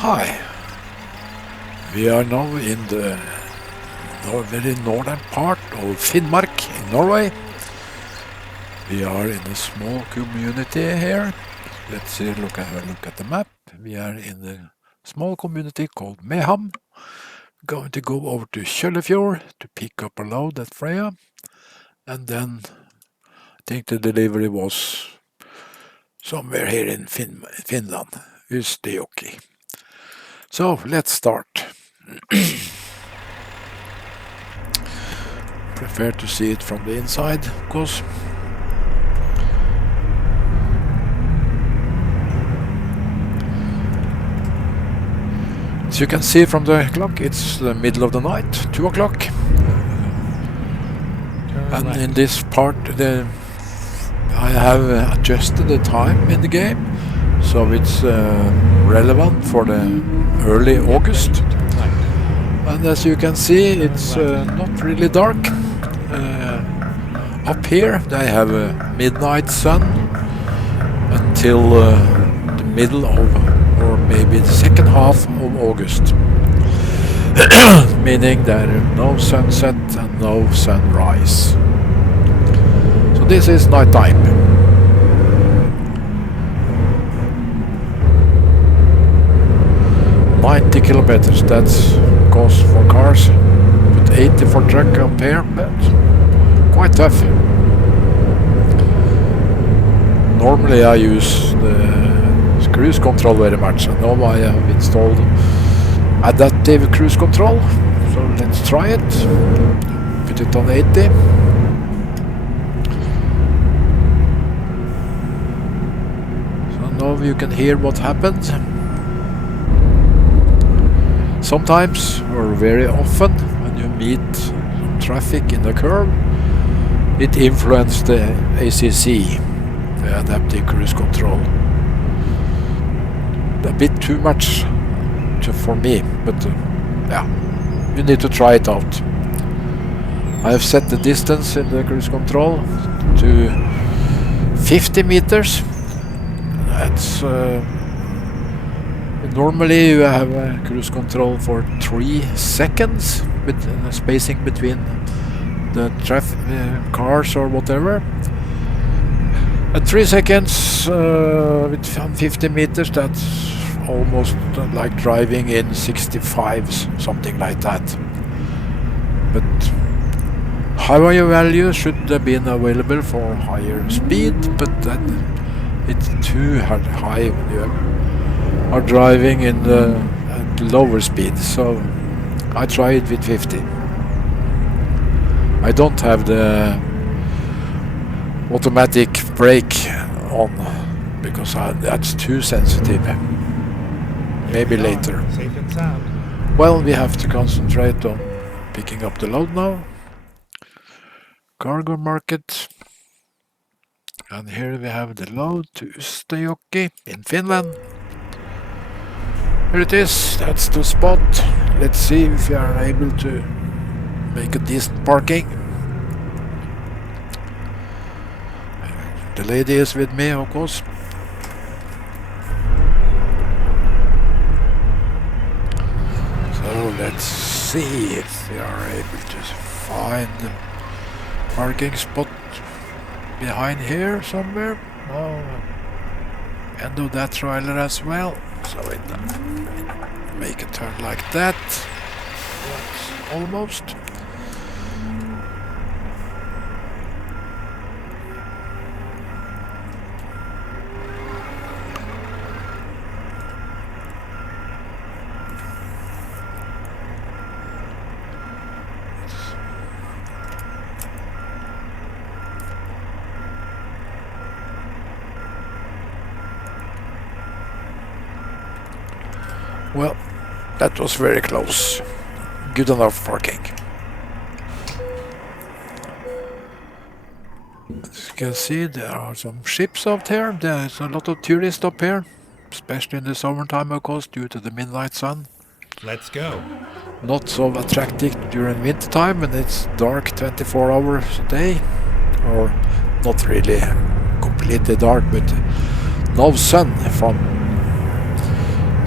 Hi, we are now in the very northern part of Finnmark in Norway. We are in a small community here. Let's have a look at the map. We are in a small community called Meham. Going to go over to Kjøllefjord to pick up a load at Freya. And then I think the delivery was somewhere here in Finland, Jazzycat. So let's start. Prefer to see it from the inside, of course. As you can see from the clock, it's the middle of the night, 2 o'clock. And in this part, I have adjusted the time in the game, so it's relevant for the early August. And as you can see, it's not really dark. Up here, they have a midnight sun until the middle of, or maybe the second half of August. Meaning there is no sunset and no sunrise. So this is night time. "90 kilometers, that's goes for cars, but 80 for truck up here, but quite tough. Normally I use the cruise control very much, and now I have installed adaptive cruise control, so let's try it. Put it on 80. So now you can hear what happens. Sometimes, or very often, when you meet some traffic in the curve, it influences the ACC, the adaptive cruise control. A bit too much for me, but yeah, you need to try it out. I have set the distance in the cruise control to 50 meters. That's normally you have a cruise control for 3 seconds with spacing between the cars or whatever. At 3 seconds with 50 meters, that's almost like driving in 65, something like that. But higher value should have been available for higher speed, but then it's too high when you are driving in at lower speed, so I try it with 50. I don't have the automatic brake on because that's too sensitive. Maybe later. Safe and sound. Well, we have to concentrate on picking up the load now. Cargo market. And here we have the load to Jazzycat in Finland. Here it is, that's the spot. Let's see if we are able to make a decent parking. The lady is with me, of course. So let's see if we are able to find the parking spot behind here somewhere. Oh, end of that trailer as well. So it make a turn like that. That's almost. Well, that was very close. Good enough parking. As you can see, there are some ships out here. There's a lot of tourists up here, especially in the summertime, of course, due to the midnight sun. Let's go. Not so attractive during winter time when it's dark 24 hours a day, or not really completely dark, but no sun from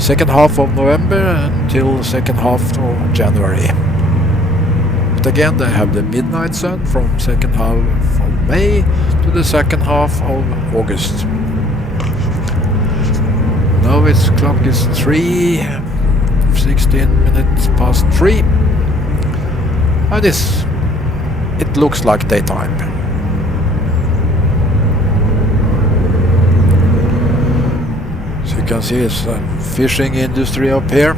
second half of November until second half of January. But again, they have the midnight sun from second half of May to the second half of August. Now its clock is 16 minutes past 3. And it looks like daytime. So you can see it's a fishing industry up here.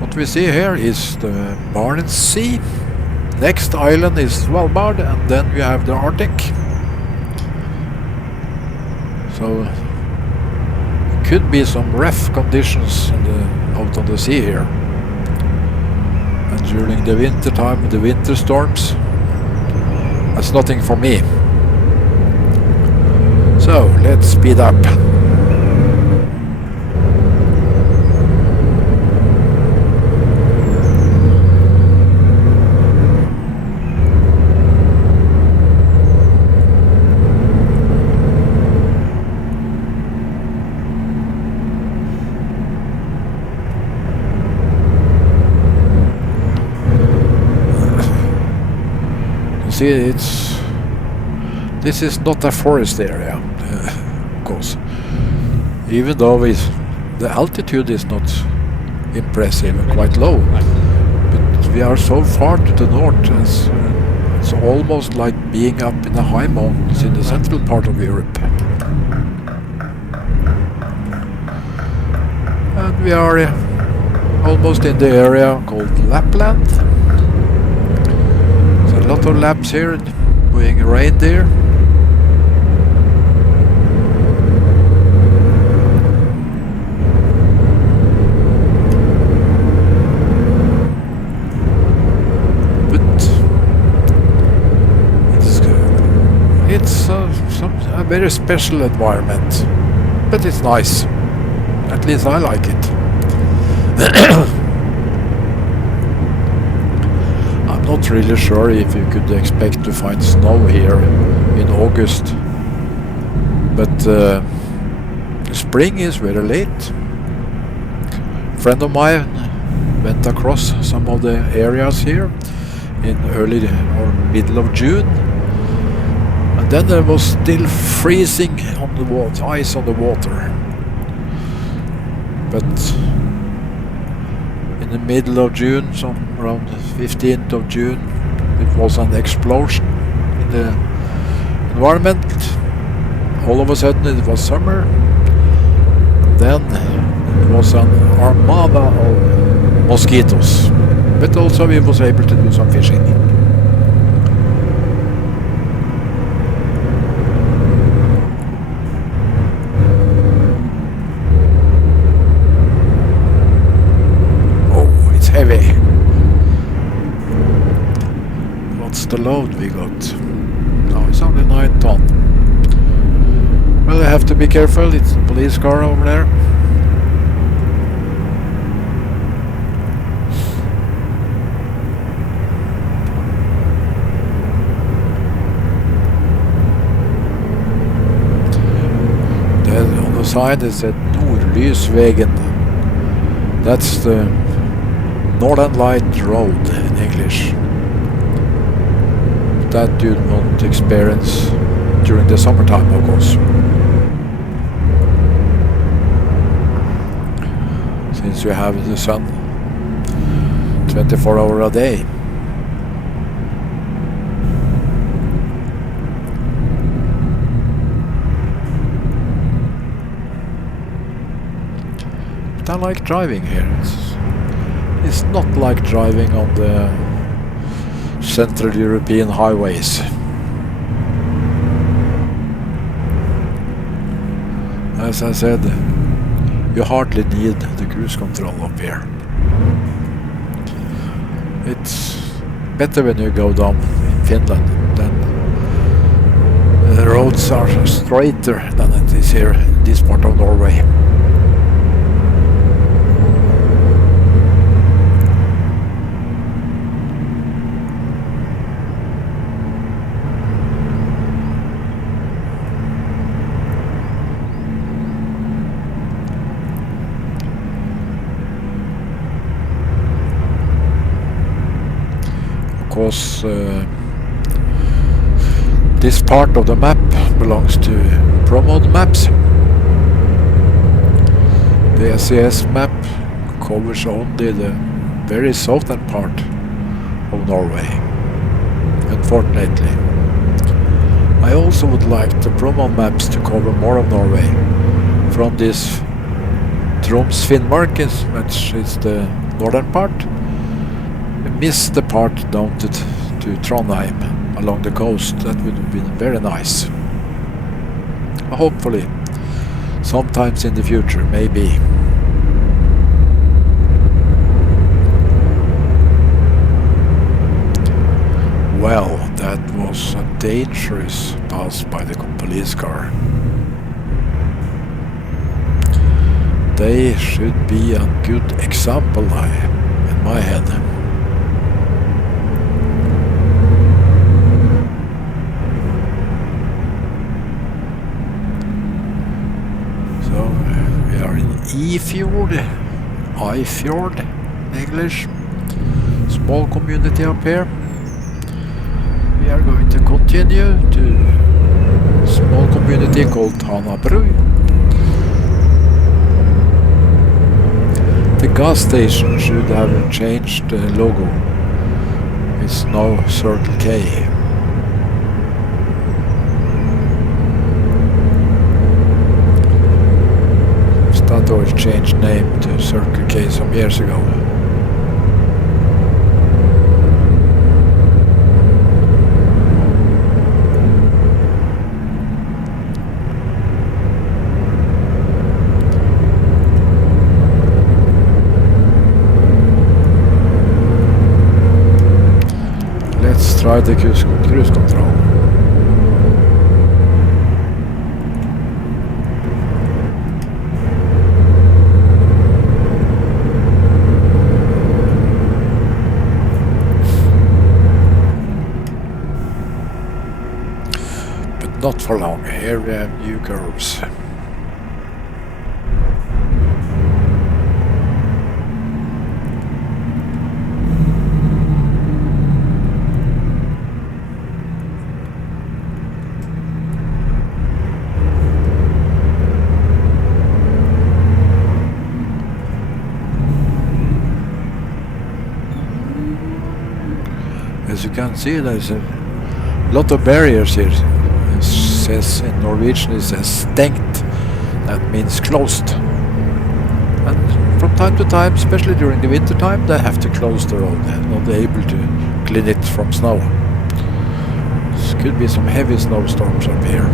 What we see here is the Barents Sea. Next island is Svalbard, and then we have the Arctic. So there could be some rough conditions out on the sea here. And during the winter time, the winter storms, that's nothing for me. So let's speed up. See, this is not a forest area, of course. Even though the altitude is not impressive, quite low, but we are so far to the north, it's almost like being up in the high mountains in the central part of Europe. And we are almost in the area called Lapland. A lot of laps here doing reindeer. But it's a very special environment, but it's nice. At least I like it. Not really sure if you could expect to find snow here in August, but spring is very late. A friend of mine went across some of the areas here in early or middle of June, and then there was still freezing on the water, ice on the water. But in the middle of June, some around the 15th of June, it was an explosion in the environment. All of a sudden it was summer. Then it was an armada of mosquitoes. But also we was able to do some fishing. Heavy. What's the load we got? No, it's only 9 ton. Well, I have to be careful. It's a police car over there. Then on the side is said Nordlysvägen. That's the Northern Light Road in English. That you won't experience during the summertime, of course. Since you have the sun 24 hours a day. But I like driving here. It's not like driving on the Central European highways. As I said, you hardly need the cruise control up here. It's better when you go down in Finland. Then the roads are straighter than it is here in this part of Norway. because this part of the map belongs to ProMod maps. The SCS map covers only the very southern part of Norway, unfortunately. I also would like the ProMod maps to cover more of Norway, from this Finnmark, which is the northern part. I miss the part down to Trondheim along the coast. That would have been very nice. Hopefully, sometimes in the future, maybe. Well, that was a dangerous pass by the police car. They should be a good example in my head. So we are in Ifjord, English. Small community up here. We are going to continue to a small community called Tanabru. The gas station should have changed the logo. It's now Circle K. Statoil changed name to Circle K some years ago. Try the cruise control. But not for long. Here we have new curves. As you can see, there's a lot of barriers here. It says in Norwegian, it says stengt. That means closed. And from time to time, especially during the winter time, they have to close the road. They're not able to clean it from snow. There could be some heavy snowstorms up here.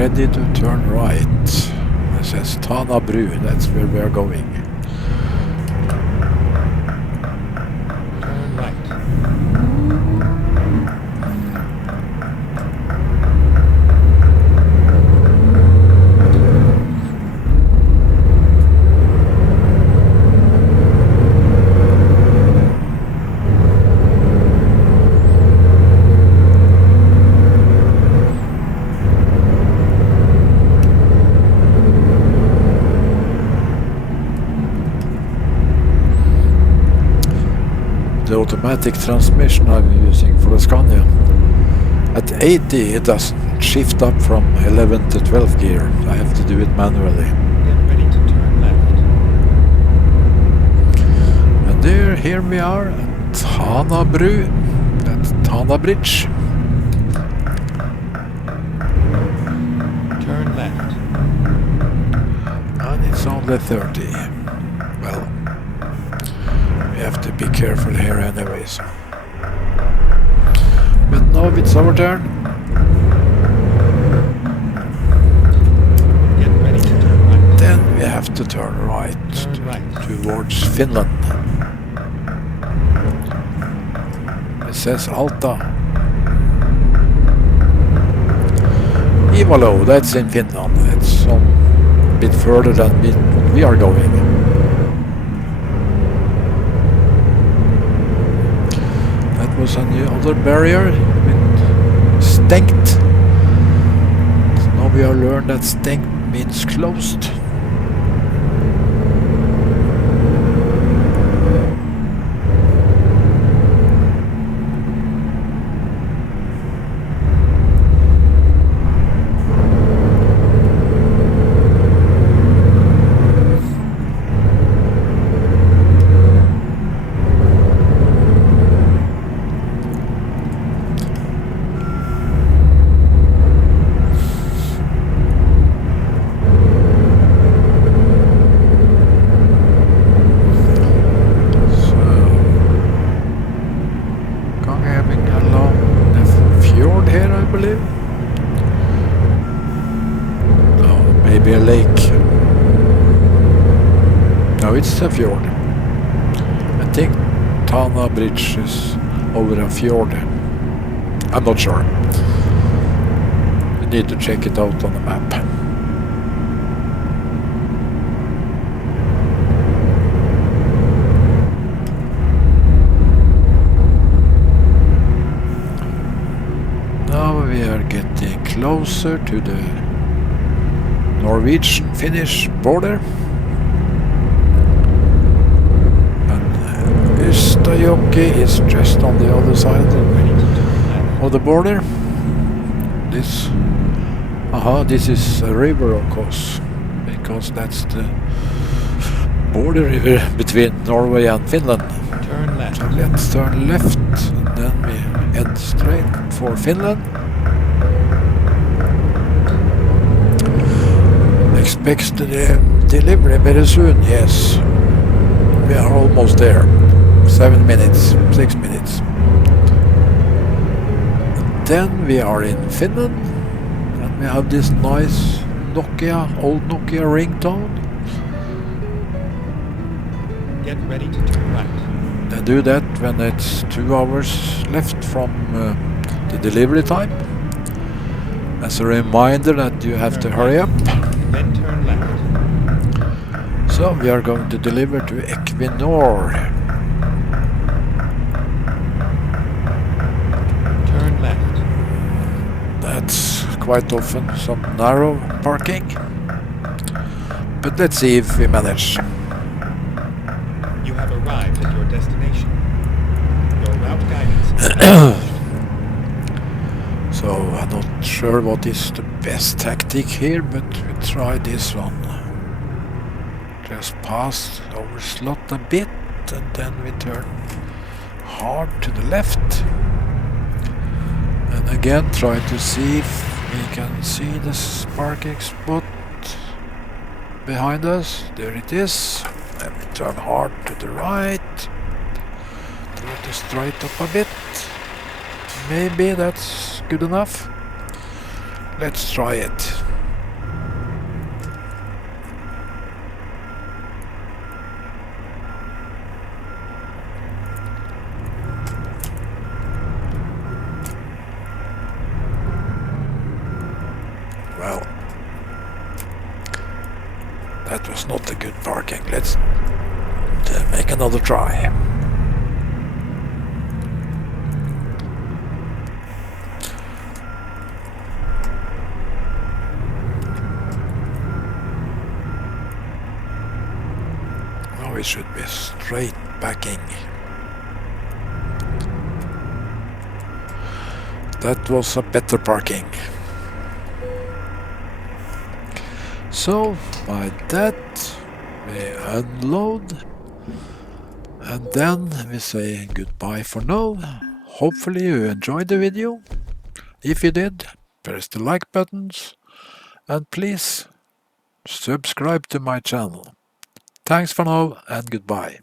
Ready to turn right. It says Tanabru, that's where we are going. Turn right. The automatic transmission I'm using for the Scania. At 80 it doesn't shift up from 11 to 12 gear. I have to do it manually. Get ready to turn left. And here we are at Tanabru, at Tana Bridge. Turn left. And it's only 30. Well, we have to be careful here anyways. But now it's our turn. Get ready to turn right. Then we have to turn right, Turn right. towards Finland. It says Alta. Ivalo, that's in Finland. It's some bit further than we are going. That was another barrier with stengt. So now we have learned that stengt means closed. Maybe a lake. No, it's a fjord. I think Tana Bridge is over a fjord. I'm not sure. We need to check it out on the map. Now we are getting closer to the Norwegian-Finnish border. And Ystajoki is just on the other side of the border. This is a river, of course, because that's the border river between Norway and Finland. Turn left. So let's turn left, and then we head straight for Finland. Expects the delivery very soon, yes. We are almost there. 7 minutes, 6 minutes. And then we are in Finland, and we have this nice old Nokia ringtone. Get ready to turn right. They do that when it's 2 hours left from the delivery time. As a reminder that you have to hurry up. Then turn left. So we are going to deliver to Equinor. Turn left. That's quite often some narrow parking. But let's see if we manage. You have arrived at your destination. Your route guidance is So I'm not sure what is the best tactic here, but we try this one. Just pass over slot a bit, and then we turn hard to the left. And again try to see if we can see this parking spot behind us. There it is. And we turn hard to the right. Try to straight up a bit. Maybe that's good enough. Let's try it. Well, that was not a good parking. Let's make another try. Now it should be straight backing. That was a better parking. So by that we unload, and then we say goodbye for now. Hopefully you enjoyed the video. If you did, press the like buttons, and please subscribe to my channel. Thanks for now, and goodbye.